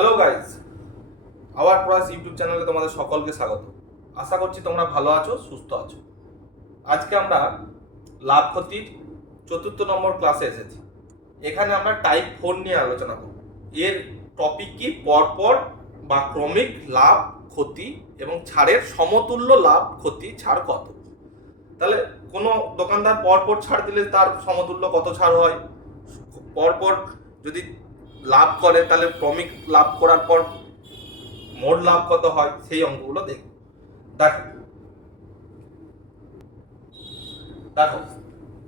Hello guys our Prayas YouTube চ্যানেলে তোমাদের সকলকে স্বাগত। আশা করছি তোমরা ভালো আছো, সুস্থ আছো। আজকে আমরা লাভ ক্ষতির চতুর্থ নম্বর ক্লাসে এসেছি। এখানে আমরা টাইপ ফোর নিয়ে আলোচনা করব। এর টপিক কি? পরপর বা ক্রমিক লাভ ক্ষতি এবং ছাড়ের সমতুল্য লাভ ক্ষতি ছাড় কত? তাহলে কোনো দোকানদার পরপর ছাড় দিলে তার সমতুল্য কত ছাড় হয়? পরপর যদি লাভ করে, তাহলে ক্রমিক লাভ করার পর মোট লাভ কত হয়? সেই অঙ্কগুলো দেখ দেখো। দেখো।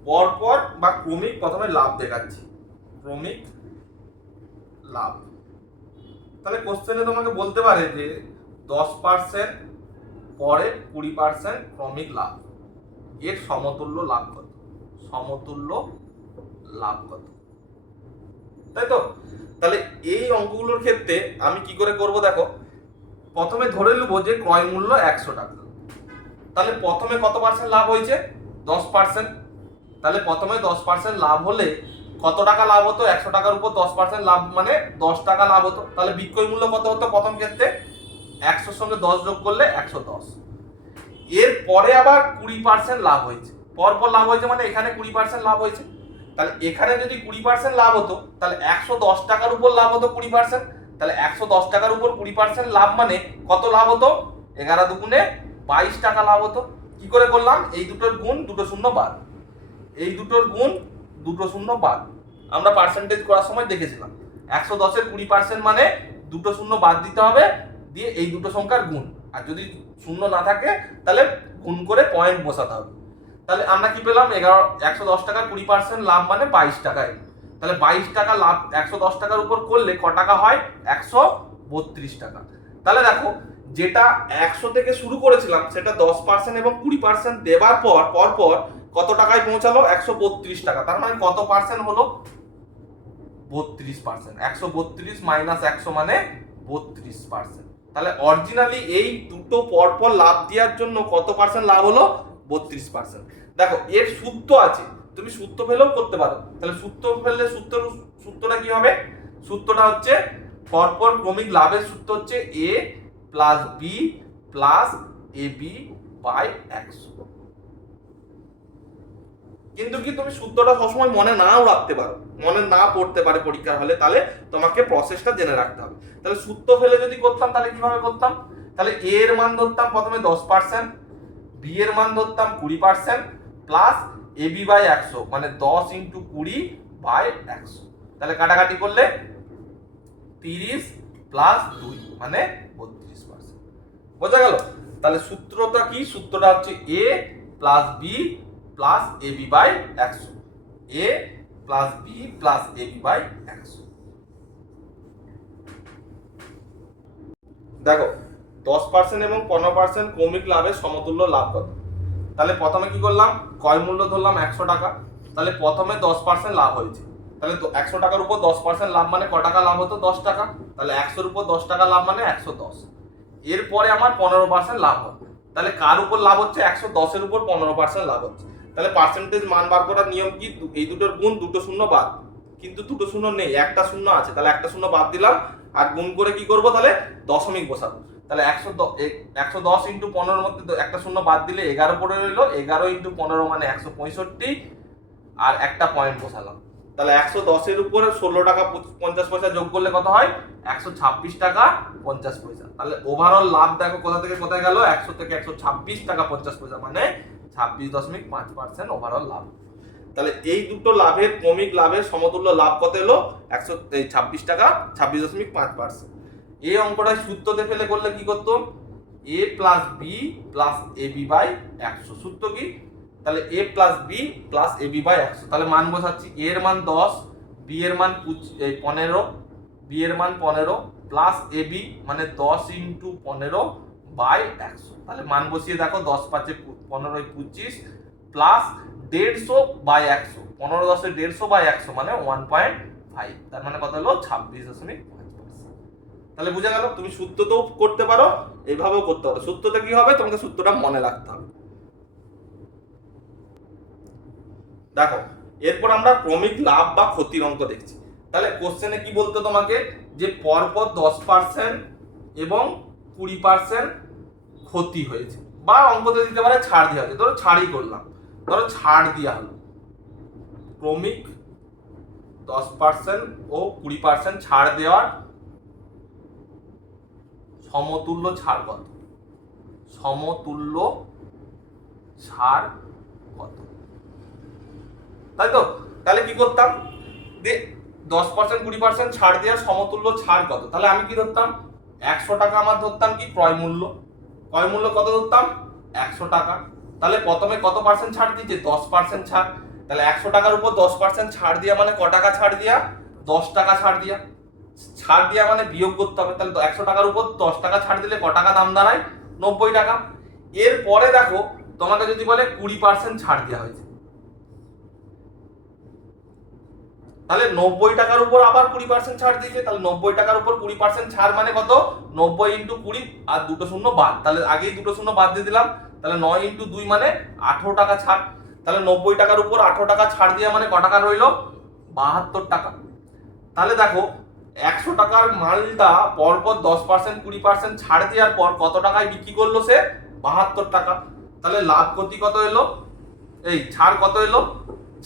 পরপর বা ক্রমিক প্রথমে লাভ দেখাচ্ছি। ক্রমিক লাভ। তাহলে কোশ্চেনে তোমাকে বলতে পারে যে দশ পার্সেন্ট পরে কুড়ি পার্সেন্ট ক্রমিক লাভ। এর সমতুল্য লাভ কত? সমতুল্য লাভ কত? তাই তো? তাহলে এই অঙ্কগুলোর ক্ষেত্রে আমি কি করে করব দেখো? প্রথমে ধরে নেব যে ক্রয় মূল্য একশো টাকা। তাহলে প্রথমে কত পার্সেন্ট লাভ হয়েছে? দশ পার্সেন্ট তাহলে প্রথমে দশ পার্সেন্ট লাভ হলে কত টাকা লাভ হতো? একশো টাকার উপর দশ পার্সেন্ট লাভ মানে দশ টাকা লাভ হতো। তাহলে বিক্রয় মূল্য কত হতো প্রথম ক্ষেত্রে? একশোর সঙ্গে দশ যোগ করলে একশো দশ। এর পরে আবার কুড়ি পার্সেন্ট লাভ হয়েছে। পরপর লাভ হয়েছে মানে এখানে কুড়ি পার্সেন্ট লাভ হয়েছে। তাহলে এখানে যদি কুড়ি পার্সেন্ট লাভ হতো, তাহলে একশো দশ টাকার উপর লাভ হতো কুড়ি পার্সেন্ট তাহলে একশো দশ টাকার উপর কুড়ি পার্সেন্ট লাভ মানে কত লাভ হতো? এগারো দুগুণে বাইশ টাকা লাভ হতো। কি করে করলাম? এই দুটোর গুণ দুটো শূন্য বাদ। এই দুটোর গুণ দুটো শূন্য বাদ। আমরা পার্সেন্টেজ করার সময় দেখেছিলাম। একশো দশের কুড়ি পার্সেন্ট মানে দুটো শূন্য বাদ দিতে হবে, দিয়ে এই দুটো সংখ্যার গুণ। আর যদি শূন্য না থাকে, তাহলে গুণ করে পয়েন্ট বসাতে হবে। তাহলে আমরা কি পেলাম? এগারো, একশো দশ টাকার কুড়ি পার্সেন্ট লাভ মানে বাইশ টাকায়। তাহলে বাইশ টাকা লাভ একশো দশ টাকার উপর করলে ক টাকা হয়? একশো বত্রিশ টাকা। তাহলে দেখো, যেটা একশো থেকে শুরু করেছিলাম, সেটা দশ পার্সেন্ট এবং কুড়ি পার্সেন্ট দেওয়ার পর পর পর কত টাকায় পৌঁছালো? একশো বত্রিশ টাকা। তার মানে কত পার্সেন্ট হলো? বত্রিশ পার্সেন্ট একশো বত্রিশ মাইনাস একশো মানে বত্রিশ পার্সেন্ট তাহলে অরিজিনালি এই দুটো পরপর লাভ দেওয়ার জন্য কত পার্সেন্ট লাভ হলো? বত্রিশ পার্সেন্ট দেখো, এর সূত্র আছে। তুমি সূত্র ফেলেও করতে পারো। তাহলে সূত্র ফেললে সূত্র সূত্রটা কি হবে? সূত্রটা হচ্ছে, পরপর ক্রমিক লাভের সূত্র হচ্ছে A plus B plus A B by একশো কিন্তু কি তুমি সূত্রটা সবসময় মনে নাও রাখতে পারো? মনে না পড়তে পারে পরীক্ষার হলে, তাহলে তোমাকে প্রসেসটা জেনে রাখতে হবে। তাহলে সূত্র ফেলে যদি করতাম, তাহলে কীভাবে করতাম? তাহলে এর মান ধরতাম প্রথমে দশ পার্সেন্ট বি এর মান ধরতাম কুড়ি percent plus A B by একশো মানে দশ ইন্টু কুড়ি বাই একশো। তাহলে কাটাকাটি করলে তিরিশ প্লাস দুই মানে বত্রিশ পার্সেন্ট বোঝা গেল? তাহলে সূত্রটা কি? সূত্রটা হচ্ছে A plus B plus A B by একশো। A plus B plus A B by একশো। দেখো দশ পার্সেন্ট এবং পনেরো পার্সেন্ট কৌমিক লাভের সমতুল্য লাভ কত? তাহলে প্রথমে কি করলাম? ক্রয় মূল্য ধরলাম একশো টাকা। তাহলে প্রথমে দশ পার্সেন্ট লাভ হয়েছে। তাহলে তো একশো টাকার উপর দশ পার্সেন্ট লাভ মানে ক টাকা লাভ হতো? দশ টাকা। তাহলে একশোর উপর দশ টাকা লাভ মানে একশো দশ। এরপরে আমার পনেরো পার্সেন্ট লাভ হবে। তাহলে কার উপর লাভ হচ্ছে? একশো দশের উপর পনেরো পার্সেন্ট লাভ হচ্ছে। তাহলে পার্সেন্টেজ মান বার করার নিয়ম কি? এই দুটোর গুণ দুটো শূন্য বাদ। কিন্তু দুটো শূন্য নেই, একটা শূন্য আছে। তাহলে একটা শূন্য বাদ দিলাম। আর গুণ করে কি করব? তাহলে দশমিক বসাবো। তাহলে একশো একশো দশ ইন্টু পনেরোর মধ্যে একটা শূন্য বাদ দিলে এগারো পড়ে রইল, এগারো ইন্টু পনেরো মানে একশো পঁয়ষট্টি, আর একটা পয়েন্ট বসালাম। তাহলে একশো দশের উপরে ষোলো টাকা পঞ্চাশ পয়সা যোগ করলে কত হয়? একশো ছাব্বিশ টাকা পঞ্চাশ পয়সা। তাহলে ওভারঅল লাভ দেখো কোথা থেকে কোথায় গেল? একশো থেকে একশো ছাব্বিশ টাকা পঞ্চাশ পয়সা মানে ছাব্বিশ দশমিক পাঁচ পার্সেন্ট ওভারঅল লাভ। তাহলে এই দুটো লাভের ক্রমিক লাভের সমতুল্য লাভ কত এলো? একশো, এই ছাব্বিশ টাকা, ছাব্বিশ দশমিক পাঁচ পার্সেন্ট এই অঙ্কটা সূত্রতে ফেলে করলে কি করতো? A plus B plus A B by একশো সূত্র কি? তাহলে A plus B plus A B by একশো। তাহলে মান বসাচ্ছি এ এর মান দশ বি এর মান পনেরো বি এর মান পনেরো প্লাস এ বি মানে দশ ইন্টু পনেরো বাই একশো। তাহলে মান বসিয়ে দেখো, দশ পাঁচে পনেরোই পঁচিশ প্লাস দেড়শো বাই একশো। পনেরো দশে দেড়শো বাই একশো মানে ওয়ান পয়েন্ট ফাইভ তার মানে কত হলো? ছাব্বিশ দশমিক তাহলে বুঝা গেল, তুমি সূত্রতেও করতে পারো, এইভাবেও করতে পারো। সূত্রতে কি হবে? তোমাকে সূত্রটা মনে রাখতে হবে। দেখো, এরপর আমরা ক্রমিক লাভ বা ক্ষতির অঙ্ক দেখছি। তাহলে কোশ্চেনে কি বলতো তোমাকে? যে পরপর দশ পার্সেন্ট এবং কুড়ি পার্সেন্ট ক্ষতি হয়েছে। বা অঙ্কতে দিতে পারে ছাড় দেওয়া হয়েছে। ধরো ছাড়ই করলাম। ধরো ছাড় দেওয়া হলো। ক্রমিক দশ পার্সেন্ট ও কুড়ি পার্সেন্ট ছাড় দেওয়ার সমতুল্য ছাড় কত? সমতুল্য ছাড় কত? তাই তো তাহলে কি করতাম? যে দশ পার্সেন্ট কুড়ি পার্সেন্ট ছাড় দেওয়ার সমতুল্য ছাড় কত? তাহলে আমি কি ধরতাম? একশো টাকা আমার ধরতাম কি? ক্রয় মূল্য। ক্রয় মূল্য কত ধরতাম? একশো টাকা। তাহলে প্রথমে কত পার্সেন্ট ছাড় দিয়েছে? দশ পার্সেন্ট ছাড়। তাহলে একশো টাকার উপর দশ পার্সেন্ট ছাড় দিয়া মানে ক টাকা ছাড় দিয়া দশ টাকা ছাড় দিয়া ছাড় দিয়া মানে বিয়োগ করতে হবে, তাহলে একশো টাকার উপর দশ টাকা ছাড় দিলে ক টাকা দাম দাঁড়ায়? নব্বই টাকা। এরপরে দেখো, তোমাকে যদি বলে কুড়ি পার্সেন্ট ছাড় দেওয়া হয়েছে। তাহলে নব্বই টাকার উপর আবার কুড়ি পার্সেন্ট ছাড় দিয়েছে, তাহলে নব্বই টাকার উপর কুড়ি পার্সেন্ট ছাড় মানে কত? নব্বই ইন্টু কুড়ি আর দুটো শূন্য বাদ। তাহলে আগেই দুটো শূন্য বাদ দিয়ে দিলাম। তাহলে নয় ইন্টু দুই মানে আঠেরো টাকা ছাড়। তাহলে নব্বই টাকার উপর আঠেরো টাকা ছাড় দেওয়া মানে ক টাকা রইল? বাহাত্তর টাকা। তাহলে দেখো একশো টাকার মালটা পরপর দশ পার্সেন্ট কুড়ি পার্সেন্ট ছাড় দেওয়ার পর কত টাকায় বিক্রি করল সে? বাহাত্তর টাকা। তাহলে লাভ ক্ষতি কত এলো? এই ছাড় কত এলো?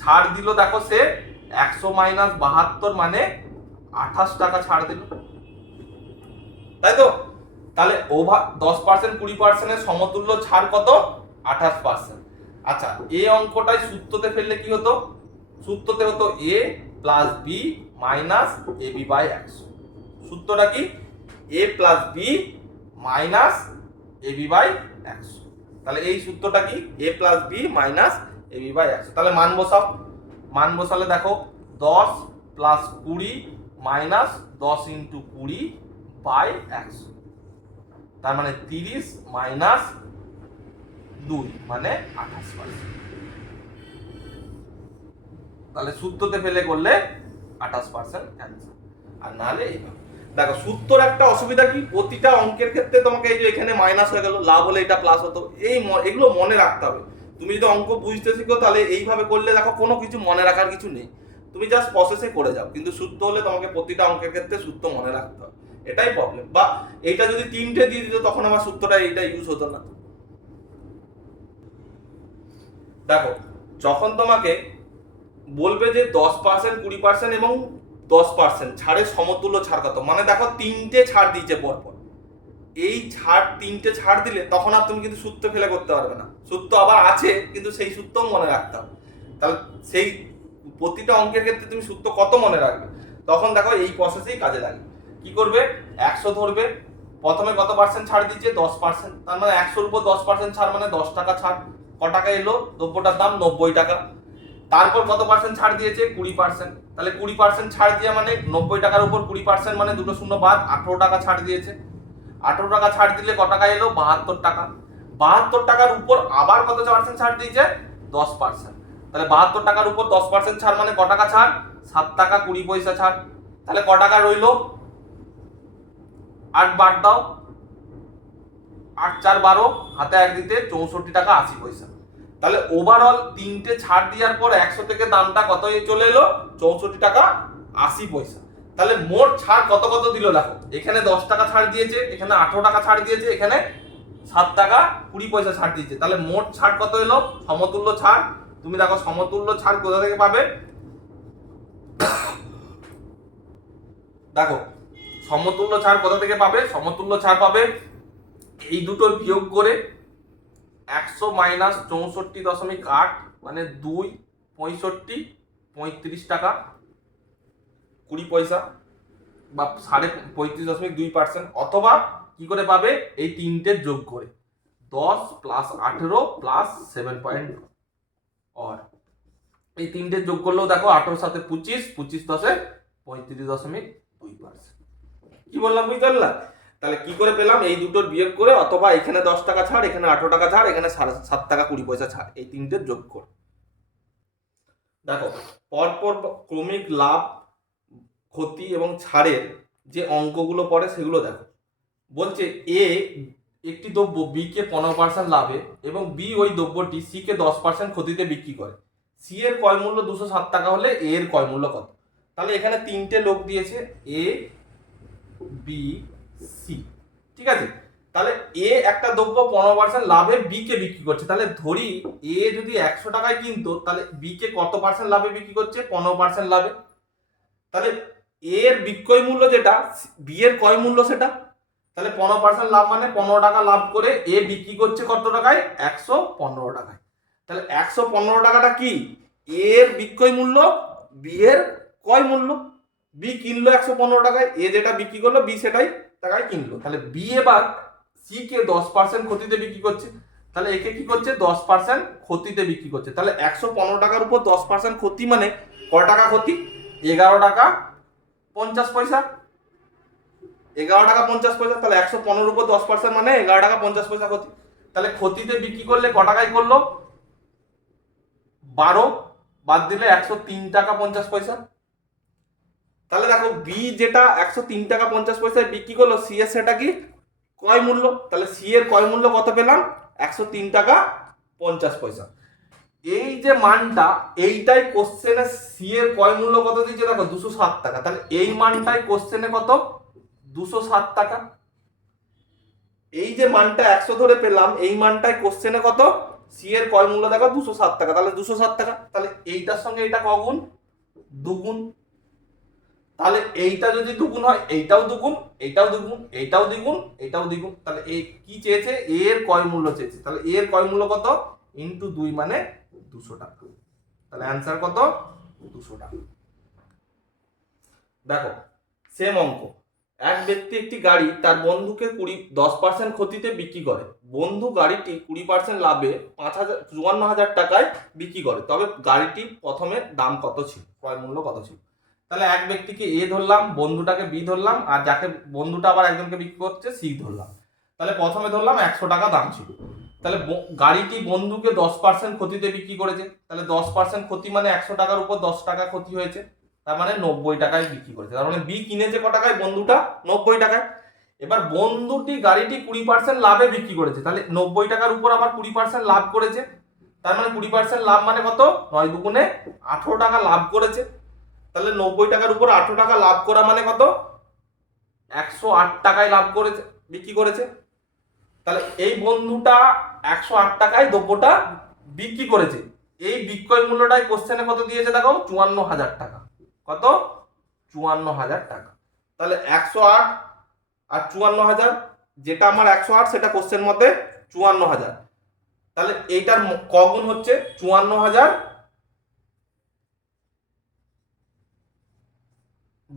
ছাড় দিল দেখো সে একশো মাইনাস বাহাত্তর মানে আঠাশ টাকা ছাড় দিল। তাই তো? তাহলে ওভার দশ পার্সেন্ট কুড়ি পার্সেন্টের সমতুল্য ছাড় কত? আঠাশ পার্সেন্ট আচ্ছা এই অঙ্কটাই সূত্রতে ফেললে কি হতো? সূত্রতে হতো A plus B minus A B by একশো। সূত্রটা কি? A plus B minus A B by একশো। তাহলে এই সূত্রটা কি? A plus B minus A B by একশো। তাহলে মান বসাও। মান বসালে দেখো, দশ প্লাস কুড়ি মাইনাস দশ ইন্টু কুড়ি বাই একশো। তার মানে তিরিশ মাইনাস দুই মানে আঠাশ পার্সেন্ট। তাহলে সূত্রতে ফেলে করলে আঠাশ পার্সেন্ট অ্যান্সার আর নাহলে, দেখো সূত্রর একটা অসুবিধা কি? প্রতিটা অঙ্কের ক্ষেত্রে তোমাকে এই যে এখানে মাইনাস হয়ে গেল, লাভ হলে এটা প্লাস হতো। এই এগুলো মনে রাখতে হবে। তুমি যদি অঙ্ক বুঝতে শিখো, তাহলে এইভাবে করলে দেখো, কোনো কিছু মনে রাখার কিছু নেই। তুমি জাস্ট প্রসেসে করে যাও। কিন্তু সূত্র হলে তোমাকে প্রতিটা অঙ্কের ক্ষেত্রে সূত্র মনে রাখতে হবে। এটাই প্রবলেম বা এইটা যদি তিনটে দিয়ে দিত, তখন আমার সূত্রটা এইটা ইউজ হতো না। দেখো, যখন তোমাকে বলবে যে দশ পার্সেন্ট কুড়ি পার্সেন্ট এবং দশ পার্সেন্ট ছাড়ের সমতুল্য ছাড় কত? মানে দেখো তিনটে ছাড় দিয়েছে পরপর। এই ছাড়, তিনটে ছাড় দিলে তখন আর তুমি কিন্তু সূত্র ফেলে করতে পারবে না। সূত্র আবার আছে, কিন্তু সেই সূত্রও মনে রাখতে হবে। তাহলে সেই প্রতিটা অঙ্কের ক্ষেত্রে তুমি সূত্র কত মনে রাখবে? তখন দেখো এই প্রসেসেই কাজে লাগে কি করবে? একশো ধরবে। প্রথমে কত পার্সেন্ট ছাড় দিচ্ছে দশ পার্সেন্ট তার মানে একশোর উপর দশ পার্সেন্ট ছাড় মানে দশ টাকা ছাড়। ক টাকা এলো? দ্রব্যটার দাম নব্বই টাকা। তারপর কত পার্সেন্ট ছাড় দিয়েছে? কুড়ি পার্সেন্ট তাহলে কুড়ি পার্সেন্ট ছাড় দেওয়া মানে নব্বই টাকার উপর কুড়ি পার্সেন্ট মানে দুটো শূন্য বাদ, আঠেরো টাকা ছাড় দিয়েছে। আঠেরো টাকা ছাড় দিলে ক টাকা এলো? বাহাত্তর টাকা। বাহাত্তর টাকার উপর আবার কত পার্সেন্ট ছাড় দিয়েছে? দশ পার্সেন্ট তাহলে বাহাত্তর টাকার উপর দশ পার্সেন্ট ছাড় মানে ক টাকা ছাড়? সাত টাকা কুড়ি পয়সা ছাড়। তাহলে ক টাকা রইল? আট বাদ দাও। আট চার বারো, হাতে এক দিতে চৌষট্টি টাকা আশি পয়সা। তাহলে ওভারঅল তিনটে ছাড় দেওয়ার পর একশো থেকে দামটা কত চলে এলো? চৌষট্টি টাকা আশি পয়সা। তাহলে মোট ছাড় কত কত দিল দেখো। এখানে দশ টাকা ছাড় দিয়েছে, এখানে আঠারো টাকা ছাড় দিয়েছে, এখানে সাত টাকা কুড়ি পয়সা ছাড় দিয়েছে। তাহলে মোট ছাড় কত এলো? সমতুল্য ছাড়। তুমি দেখো সমতুল্য ছাড় কোথা থেকে পাবে? দেখো, সমতুল্য ছাড় কোথা থেকে পাবে? সমতুল্য ছাড় পাবে এই দুটোর বিয়োগ করে একশো মাইনাস চৌষট্টি দশমিক আট মানে দুই, পঁয়ষট্টি, পঁয়ত্রিশ টাকা, কুড়ি পয়সা, বা সাড়ে পঁয়ত্রিশ দশমিক দুই পার্সেন্ট অথবা কি করে পাবে? এই তিনটের যোগ করে। দশ প্লাস আঠেরো প্লাস সেভেন পয়েন্ট অর এই তিনটে যোগ করলেও দেখো আঠেরোর সাথে পঁচিশ পঁচিশ দশে পঁয়ত্রিশ দশমিক দুই পার্সেন্ট কি বললাম বুঝতে পারলাম তাহলে কি করে পেলাম? এই দুটোর বিয়োগ করে অথবা এখানে দশ টাকা ছাড়, এখানে আঠারো টাকা ছাড়, এখানে সাত টাকা কুড়ি পয়সা ছাড়, এই তিনটের যোগ করে। দেখো, পরপর ক্রমিক লাভ, ক্ষতি এবং ছাড়ের যে অঙ্কগুলো পড়ে সেগুলো দেখো। বলছে এ একটি দ্রব্য বি কে পনেরো পার্সেন্ট লাভে এবং বি ওই দ্রব্যটি সি কে দশ পার্সেন্ট ক্ষতিতে বিক্রি করে। সি এর ক্রয় মূল্য দুশো সাত টাকা হলে এ এর ক্রয় মূল্য কত? তাহলে এখানে তিনটে লোক দিয়েছে। এ বি সি ঠিক আছে? তাহলে এ একটা দ্রব্য পনেরো পার্সেন্ট লাভে বি কে বিক্রি করছে। তাহলে ধরি এ যদি একশো টাকায় কিনতো, তাহলে বি কে কত পার্সেন্ট লাভে বিক্রি করছে? পনেরো পার্সেন্ট লাভে। তাহলে এর বিক্রয় মূল্য যেটা বি এর ক্রয় মূল্য সেটা, তাহলে পনেরো পার্সেন্ট লাভ মানে পনেরো টাকা লাভ করে এ বিক্রি করছে কত টাকায়? একশো পনেরো টাকায়। তাহলে একশো পনেরো টাকাটা কি? এর বিক্রয় মূল্য বি এর ক্রয় মূল্য। বি কিনলো একশো পনেরো টাকায় এ যেটা বিক্রি করল বি সেটাই টাকায় কিনলো। তাহলে বি এবার সি কে দশ পার্সেন্ট ক্ষতিতে বিক্রি করছে। তাহলে একে কি করছে? দশ পার্সেন্ট ক্ষতিতে বিক্রি করছে। তাহলে একশো পনেরো টাকার উপর দশ পার্সেন্ট ক্ষতি মানে ক টাকা ক্ষতি? এগারো টাকা পঞ্চাশ পয়সা। এগারো টাকা পঞ্চাশ পয়সা, তাহলে একশো পনেরোর উপর দশ পার্সেন্ট মানে এগারো টাকা পঞ্চাশ পয়সা ক্ষতি। তাহলে ক্ষতিতে বিক্রি করলে ক টাকায় করল? বারো, বাদ দিলে একশো তিন টাকা পঞ্চাশ পয়সা। তাহলে দেখো বি যেটা একশো তিন টাকা পঞ্চাশ পয়সায় বিক্রি করল সি এর সেটা কি? কয় মূল্য? তাহলে সি এর কয় মূল্য কত পেলাম? একশো তিন টাকা পঞ্চাশ পয়সা। এই যে মানটা, এইটাই কোশ্চেনে সি এর কয় মূল্য কত দিয়েছে দেখো, দুশো সাত টাকা। তাহলে এই মানটাই কোশ্চেনে কত? দুশো সাত টাকা। এই যে মানটা একশো ধরে পেলাম, এই মানটাই কোশ্চেনে কত? সি এর কয় মূল্য? দেখো, দুশো সাত টাকা। তাহলে দুশো সাত টাকা। তাহলে এইটার সঙ্গে এটা কগুণ দুগুণ তাহলে এইটা যদি দুগুণ হয়, এইটাও দুগুণ এইটাও দুগুণ, এইটাও দ্বিগুণ এটাও দ্বিগুণ। তাহলে এই কি চেয়েছে? এ এর কয় মূল্য চেয়েছে। তাহলে এ এর কয় মূল্য কত? ইন্টু দুই মানে দুশো টাকা। তাহলে অ্যান্সার কত? দুশো টাকা। দেখো সেম অঙ্ক। এক ব্যক্তি একটি গাড়ি তার বন্ধুকে কুড়ি, দশ পার্সেন্ট ক্ষতিতে বিক্রি করে। বন্ধু গাড়িটি কুড়ি পার্সেন্ট লাভে পাঁচ হাজার, চুয়ান্ন হাজার টাকায় বিক্রি করে। তবে গাড়িটি প্রথমে দাম কত ছিল? ক্রয় মূল্য কত ছিল? তাহলে এক ব্যক্তিকে এ ধরলাম, বন্ধুটাকে বি ধরলাম, আর যাকে বন্ধুটা আবার একজনকে বিক্রি করছে, সি ধরলাম। তাহলে প্রথমে ধরলাম একশো টাকা দাম ছিল। তাহলে গাড়িটি বন্ধুকে দশ পার্সেন্ট ক্ষতিতে বিক্রি করেছে। তাহলে দশ পার্সেন্ট ক্ষতি মানে একশো টাকার উপর দশ টাকা ক্ষতি হয়েছে। তার মানে নব্বই টাকায় বিক্রি করেছে। তার মানে বি কিনেছে ক টাকায়, বন্ধুটা নব্বই টাকায়। এবার বন্ধুটি গাড়িটি কুড়ি পার্সেন্ট লাভে বিক্রি করেছে। তাহলে নব্বই টাকার উপর আবার কুড়ি পার্সেন্ট লাভ করেছে। তার মানে কুড়ি পার্সেন্ট লাভ মানে কত? নয় দুগুণে আঠেরো টাকা লাভ করেছে। তাহলে নব্বই টাকার উপর আঠেরো টাকা লাভ করা মানে কত? একশো আট টাকায় লাভ করেছে, বিক্রি করেছে। তাহলে এই বন্ধুটা একশো আট টাকায় দ্রব্যটা বিক্রি করেছে। এই বিক্রয় মূল্যটাই কোশ্চেনে কত দিয়েছে দেখো? চুয়ান্ন হাজার টাকা। কত? চুয়ান্ন হাজার টাকা। তাহলে একশো আট আর চুয়ান্ন হাজার, যেটা আমার একশো আট, সেটা কোশ্চেন মতে চুয়ান্ন হাজার। তাহলে এইটার কগুণ হচ্ছে? চুয়ান্ন হাজার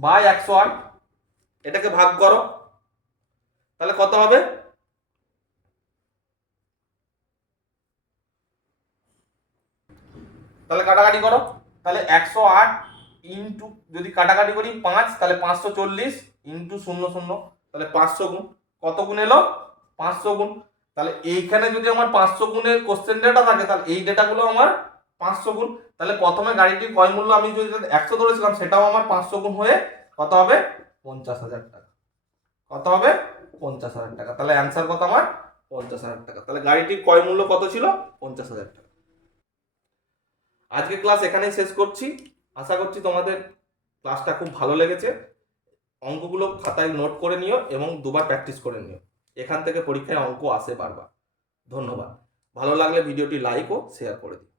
বাই একশো আট এটাকে ভাগ করো। তাহলে কত হবে? তাহলে কাটাকাটি করো। তাহলে একশো আট ইন্টু, যদি কাটাকাটি করি পাঁচ, তাহলে পাঁচশো চল্লিশ ইন্টু শূন্য শূন্য, তাহলে পাঁচশো গুণ। কত গুণ এলো? পাঁচশো গুণ। তাহলে এইখানে যদি আমার পাঁচশো গুণের কোশ্চেন ডেটা থাকে, তাহলে এই ডেটাগুলো আমার পাঁচশো গুণ। তাহলে প্রথমে গাড়িটির কয় মূল্য আমি যদি একশো ধরেছিলাম, সেটাও আমার পাঁচশো গুণ হয়ে কত হবে? পঞ্চাশ হাজার টাকা। কত হবে? পঞ্চাশ হাজার টাকা। তাহলে অ্যান্সার কত আমার? পঞ্চাশ হাজার টাকা। তাহলে গাড়িটির কয় মূল্য কত ছিল? পঞ্চাশ হাজার টাকা। আজকে ক্লাস এখানেই শেষ করছি। আশা করছি তোমাদের ক্লাসটা খুব ভালো লেগেছে। অঙ্কগুলো খাতায় নোট করে নিও এবং দুবার প্র্যাকটিস করে নিও। এখান থেকে পরীক্ষায় অঙ্ক আসে বারবার। ধন্যবাদ। ভালো লাগলে ভিডিওটি লাইক ও শেয়ার করে দিও।